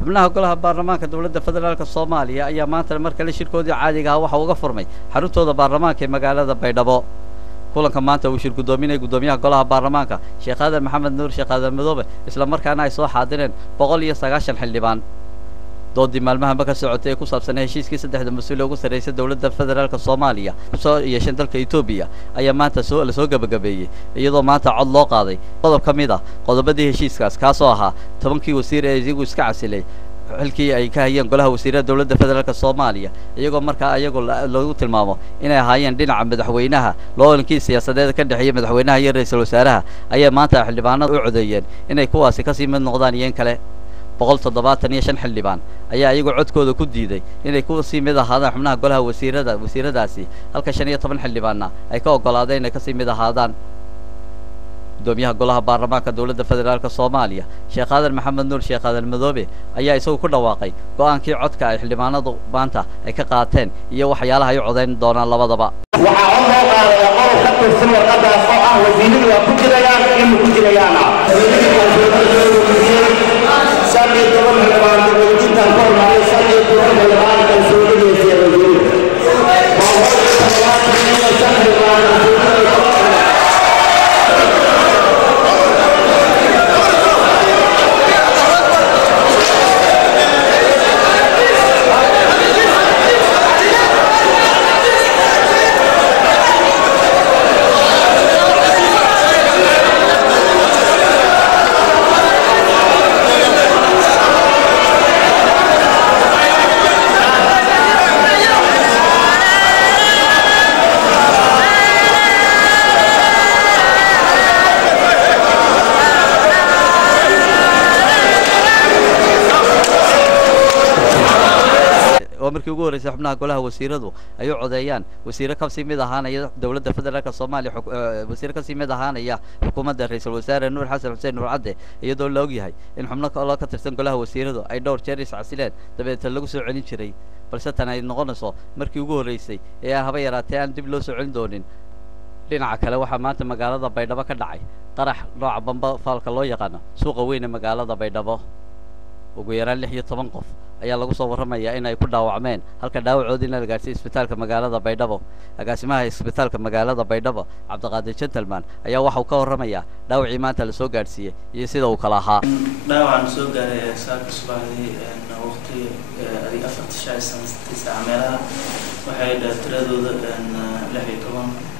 xubnaha golaha baarlamaanka dowladda federaalka Soomaaliya ayaa maanta markale shirkoodii caadiga ah waxa uga furmay xaruntooda baarlamaanka ee magaalada Baydhabo. kulanka maanta uu shir gudoominay gudoomiyaha golaha baarlamaanka Sheekh Aadan Maxamed Nuur Sheekh Aadan Madoobe isla markaana ay soo xaadireen 190 xildhibaan. doodii maalmaha ka socotay ku saabsan heshiiskii saddexda mas'uul ugu sareeyay dowladda federaalka Soomaaliya soo yeeshan dalka Itoobiya ayaa maanta la soo gabagabeeyay iyadoo maanta cod loo qaaday qodob kamid ah qodobadii heshiiskaas kaasoo ahaa 10kii wasiir ee iyagu iska casilay xilkii ay ka hayeen golaha wasiirada dowladda federaalka Soomaaliya iyagoo markaa lagu tilmaamo inay ahaayeen dhinaca madaxweynaha loolankiisa siyaasadeed ka dhaxeeyay madaxweynaha iyo ra'iisul wasaaraha ayaa maanta xildhibaanadu u codeeyeen inay kuwaasi ka sii mid noqdaan iyeen kale 175 xildhibaan ayaa iyagu codkooda ku diiday inay ku sii mid ahaadaan xubnaha golaha wasiiradaasi halka 15 xildhibaanna ay ka ogolaadeen inay ka sii mid ahaadaan. gudoomiyaha golaha baarlamaanka dowladda federaalka Soomaaliya Sheekh Aadan Maxamed Nuur Sheekh Aadan Madoobe ayaa isagu ku dhawaaqay go'aankii codka ay xildhibaanadu maanta ay ka qaateen iyo waxyaalaha ay codeyn doonaan labadaba. waxa oo loo qaaday qodob ka tirsan warqadaas oo ah wasiiradu waa ku jirayaan in ku jirayaan markii ugu horeysay xubnaha golaha wasiiradu ay u codeeyaan wasiir ka sii mid ahaanaya dowladda federaalka Soomaaliya wasiir ka sii mid ahaanaya xukuumadda ra'iisul wasaare Nuur Xasan Xuseen Nuur Cadde iyadoo la og yahay in xubno kale ka tirsan golaha wasiiradu ay dhowr jeer is casileen dabeetana lagu soo celin jiray balse tan ay noqonayso markii ugu horeysay ee haba yaraatee aan dib loo soo celin doonin. dhinaca kale waxa maanta magaalada Baydhabo ka dhacay qarax nooca bamba falka loo yaqaan suuqa weyn ee magaalada Baydhabo. ugu yaraan 16 qof ayaa lagu soo waramayaa in ay ku dhaawacmeen halka dhaawacoodina la gaarsiiyay isbitaalka magaalada Baydhabo. agaasimaha isbitaalka magaalada Baydhabo Cabdiqaadir Gentleman ayaa waxa uu ka waramayaa dhaawacii maanta la soo gaarsiiyay iyo sida uu kala ahaa. dhaawacan soo gaaray saaka subaxdii waqti ay 4 saac meelaha waxay tiradooda 16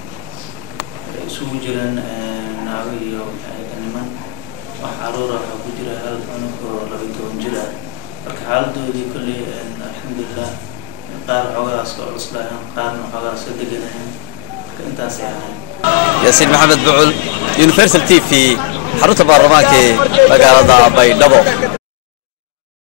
isugu jiraan naago iyo niman wax caruur ah ku jira hal cunug oo 12 jir ah marka xaaladoodu kulli alxamdulillah qaar xogaas oo cusbaan qaarna xogaas deganaan intaas yahay. Yaasiin Maxamed Bucul Universal TV xarunta baarlamaanka magaalada Baydhabo.